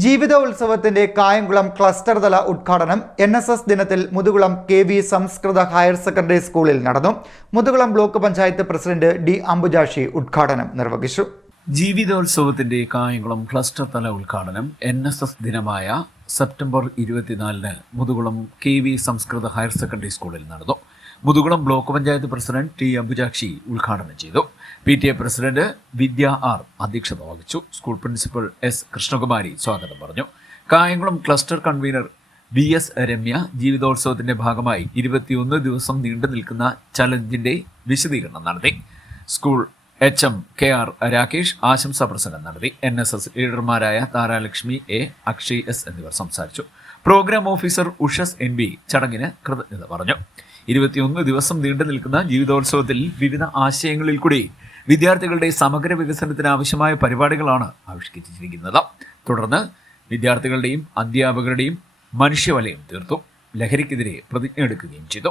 ജീവിതോത്സവത്തിന്റെ Kayamkulam cluster തല ഉദ്ഘാടനം N S S ദിനത്തിൽ മുതുകുളം കെ വി സംസ്കൃത ഹയർ സെക്കൻഡറി സ്കൂളിൽ നടന്നു. Muthukulam block panchayat president D Ambujakshi ഉദ്ഘാടനം നിർവഹിച്ചു. ജീവിതോത്സവത്തിന്റെ കായംകുളം ക്ലസ്റ്റർ തല ഉദ്ഘാടനം എൻ എസ് എസ് ദിനമായ സെപ്റ്റംബർ ഇരുപത്തിനാലിന് മുതുകുളം കെ വി സംസ്കൃത ഹയർ സെക്കൻഡറി സ്കൂളിൽ നടന്നു. Muthukulam block panchayat president T Ambujakshi ഉദ്ഘാടനം ചെയ്തു. P T A president Vidya R അധ്യക്ഷത വഹിച്ചു. സ്കൂൾ പ്രിൻസിപ്പൽ എസ് കൃഷ്ണകുമാരി സ്വാഗതം പറഞ്ഞു. Kayamkulam cluster convener V S Ramya ജീവിതോത്സവത്തിന്റെ ഭാഗമായി ഇരുപത്തിയൊന്ന് ദിവസം നീണ്ടു നിൽക്കുന്ന ചലഞ്ചിന്റെ വിശദീകരണം നടത്തി. School H M K R Rakesh ആശംസാ പ്രസംഗം നടത്തി. എൻ എസ് എസ് ലീഡർമാരായ താരാലക്ഷ്മി എ അക്ഷയ് എസ് എന്നിവർ സംസാരിച്ചു. Programme officer Ushas N B ചടങ്ങിന് കൃതജ്ഞത പറഞ്ഞു. ഇരുപത്തിയൊന്ന് ദിവസം നീണ്ടു നിൽക്കുന്ന ജീവിതോത്സവത്തിൽ വിവിധ ആശയങ്ങളിൽ കൂടി വിദ്യാർത്ഥികളുടെ സമഗ്ര വികസനത്തിന് ആവശ്യമായ പരിപാടികളാണ് ആവിഷ്കരിച്ചിരിക്കുന്നത്. തുടർന്ന് വിദ്യാർത്ഥികളുടെയും അധ്യാപകരുടെയും മനുഷ്യവലയം തീർത്തു. ലഹരിക്കെതിരെ പ്രതിജ്ഞ എടുക്കുകയും ചെയ്തു